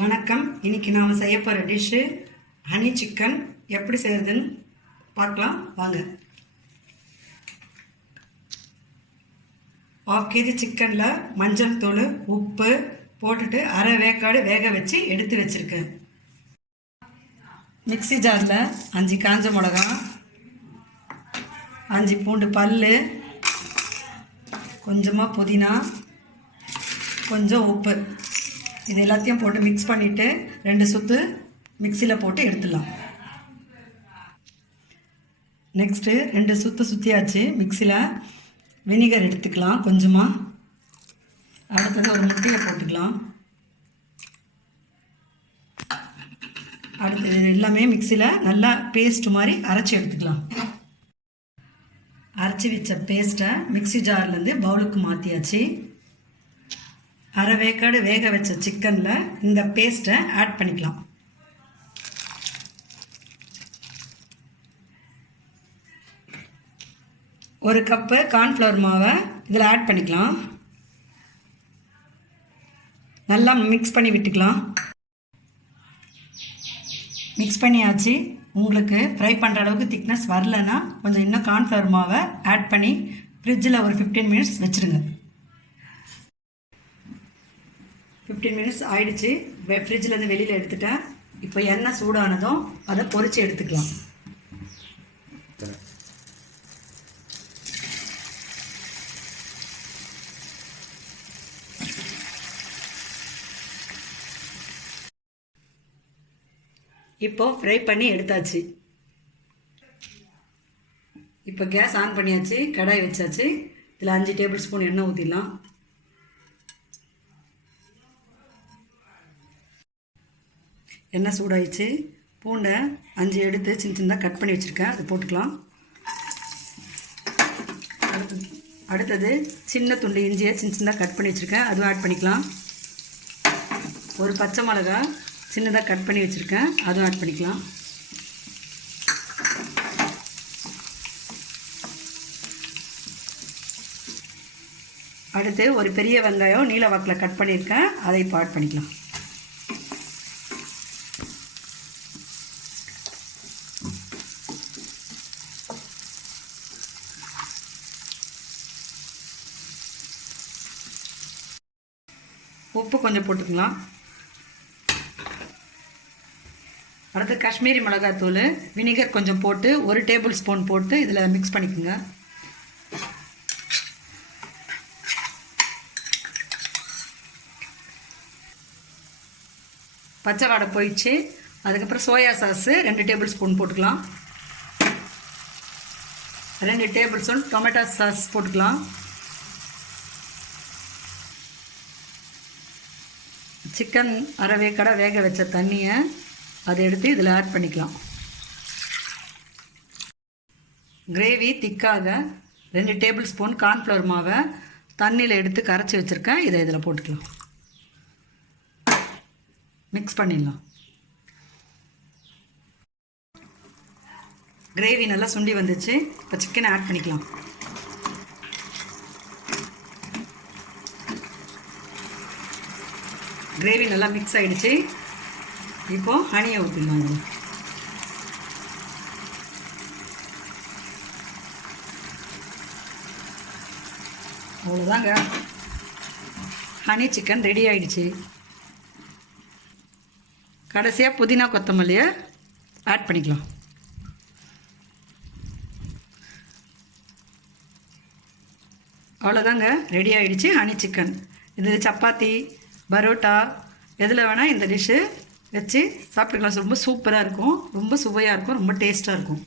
வணக்கம். இன்றைக்கி நாம் செய்ய போகிற டிஷ்ஷு ஹனி சிக்கன். எப்படி செய்கிறதுன்னு பார்க்கலாம் வாங்க. 1/2 kg சிக்கனில் மஞ்சள் தூள் உப்பு போட்டுட்டு அரை வேக்காடு வேக வச்சு எடுத்து வச்சுருக்கேன். மிக்ஸி ஜாரில் 5 காஞ்ச மிளகா, 5 பூண்டு பல், கொஞ்சமாக புதினா, கொஞ்சம் உப்பு, இது எல்லாத்தையும் போட்டு மிக்ஸ் பண்ணிவிட்டு 2 சுற்று மிக்சியில் போட்டு எடுத்துடலாம். நெக்ஸ்ட்டு 2 சுற்று சுற்றியாச்சு. மிக்சியில் வினிகர் எடுத்துக்கலாம் கொஞ்சமாக. அடுத்தது ஒரு முட்டையை போட்டுக்கலாம். அடுத்தது எல்லாமே மிக்சியில் நல்லா பேஸ்ட் மாதிரி அரைச்சி எடுத்துக்கலாம். அரைச்சி வச்ச பேஸ்ட்டை மிக்ஸி ஜார்லேருந்து பவுலுக்கு மாற்றியாச்சு. அரை வேக்காடு வேக வச்ச சிக்கனில் இந்த பேஸ்ட்டை ஆட் பண்ணிக்கலாம். ஒரு கப்பு கார்ன்ஃப்ளவர் மாவை இதில் ஆட் பண்ணிக்கலாம். நல்லா மிக்ஸ் பண்ணி விட்டுக்கலாம். மிக்ஸ் பண்ணியாச்சு. உங்களுக்கு ஃப்ரை பண்ணுற அளவுக்கு திக்னஸ் வரலன்னா கொஞ்சம் இன்னும் கார்ன்ஃப்ளவர் மாவை ஆட் பண்ணி ஃப்ரிட்ஜில் ஒரு 15 மினிட்ஸ் வச்சுருங்க. 15 மினிட்ஸ் ஆயிடுச்சு. ஃப்ரிட்ஜிலேருந்து வெளியில் எடுத்துட்டேன். இப்போ எண்ணெய் சூடானதும் அதை பொரித்து எடுத்துக்கலாம். இப்போ ஃப்ரை பண்ணி எடுத்தாச்சு. இப்போ கேஸ் ஆன் பண்ணியாச்சு. கடாய் வச்சாச்சு. இதில் 5 டேபிள் ஸ்பூன் எண்ணெய் ஊற்றிடலாம். எண்ணெய் சூடாயிடுச்சு. பூண்டை 5 எடுத்து சின்ன சின்னதாக கட் பண்ணி வச்சுருக்கேன், அது போட்டுக்கலாம். அடுத்தது சின்ன துண்டு இஞ்சியை சின்ன சின்னதாக கட் பண்ணி வச்சுருக்கேன், அதுவும் ஆட் பண்ணிக்கலாம். ஒரு பச்சை மிளகா சின்னதாக கட் பண்ணி வச்சுருக்கேன், அதுவும் ஆட் பண்ணிக்கலாம். அடுத்து ஒரு பெரிய வெங்காயம் நீல வாக்கில் கட் பண்ணியிருக்கேன், அதை இப்போ ஆட் பண்ணிக்கலாம். உப்பு கொஞ்சம் போட்டுக்கலாம். அடுத்து காஷ்மீரி மிளகாத்தூள், வினிகர் கொஞ்சம் போட்டு 1 டேபிள் ஸ்பூன் போட்டு இதில் மிக்ஸ் பண்ணிக்கோங்க. பச்சை வாடை போயிடுச்சு. அதுக்கப்புறம் சோயா சாஸு 2 டேபிள் ஸ்பூன் போட்டுக்கலாம். 2 டேபிள் ஸ்பூன் டொமேட்டோ சாஸ் போட்டுக்கலாம். சிக்கன் அரை வேக்காடாக வேக வச்ச தண்ணியை அதை எடுத்து இதில் ஆட் பண்ணிக்கலாம். கிரேவி திக்காக 2 டேபிள் ஸ்பூன் கார்ன்ஃப்ளவர் மாவை தண்ணியில் எடுத்து கரைச்சி வச்சுருக்கேன், இதை இதில் போட்டுக்கலாம். மிக்ஸ் பண்ணிடலாம். கிரேவி நல்லா சுண்டி வந்துச்சு. இப்போ சிக்கனை ஆட் பண்ணிக்கலாம். கிரேவி நல்லா மிக்ஸ் ஆகிடுச்சு. இப்போது ஹனியை ஊற்றிடலாம். அவ்வளோதாங்க, ஹனி சிக்கன் ரெடி ஆகிடுச்சு. கடைசியாக புதினா கொத்தமல்லியை ஆட் பண்ணிக்கலாம். அவ்வளோதாங்க, ரெடி ஆகிடுச்சு ஹனி சிக்கன். இது சப்பாத்தி, பரோட்டா எதில் வேணால் இந்த டிஷ்ஷு வச்சு சாப்பிட்டுக்கலாம். ரொம்ப சூப்பராக இருக்கும், ரொம்ப சுவையாக இருக்கும், ரொம்ப டேஸ்ட்டாக இருக்கும்.